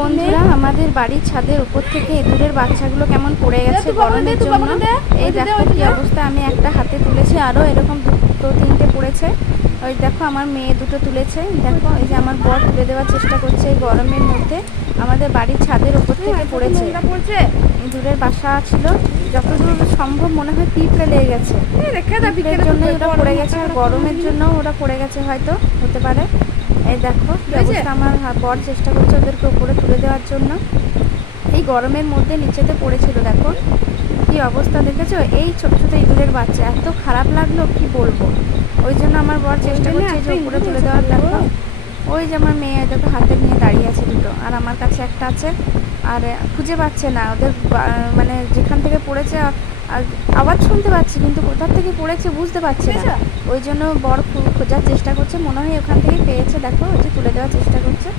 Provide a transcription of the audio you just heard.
বন্ধুরা, আমাদের বাড়ির ছাদের উপর থেকে ইঁদুরের বাচ্চাগুলো কেমন পড়ে গেছে গরমের জন্য। এই দেখো কি অবস্থা। আমি একটা হাতে তুলেছি, আরো এরকম দুটো তিনটে পড়েছে। ওই দেখো আমার মেয়ে দুটো তুলেছে। দেখো এই যে আমার বর তুলে দেওয়ার চেষ্টা করছে। এই গরমের মধ্যে আমাদের বাড়ির ছাদের উপর থেকে পড়েছে। ইঁদুরের বাসা ছিল, যতদূর সম্ভব মনে হয় পিঁপড়ে লেগে গেছে। পিঁপড়ের জন্যই ওরা পড়ে গেছে, আর গরমের জন্য ওরা পড়ে গেছে, হয়তো হতে পারে। এই দেখো কি অবস্থা। আমার বর চেষ্টা করছে ওদেরকে উপরে তুলে দেওয়ার জন্য। এই গরমের মধ্যে নিচেতে পড়েছিল, দেখো কি অবস্থা, দেখেছো? এই ছোট ছোট ইঁদুরের বাচ্চা, এত খারাপ লাগলো কি বলবো। ওই জন্য আমার বর চেষ্টা করছে যে উপরে তুলে দেওয়ার। দেখো ওই যে আমার মেয়ে দেখো হাতে নিয়ে দাঁড়িয়ে আছে দুটো, আর আমার কাছে একটা আছে। আর খুঁজে পাচ্ছে না ওদের, মানে যেখান থেকে পড়েছে আওয়াজ শুনতে পাচ্ছি, কিন্তু কোথার থেকে পড়েছে বুঝতে পারছি না। ওই জন্য বর খোঁজার চেষ্টা করছে, মনে হয় ওখান থেকে পেয়েছে। দেখো ওই যে তুলে দেওয়ার চেষ্টা করছে।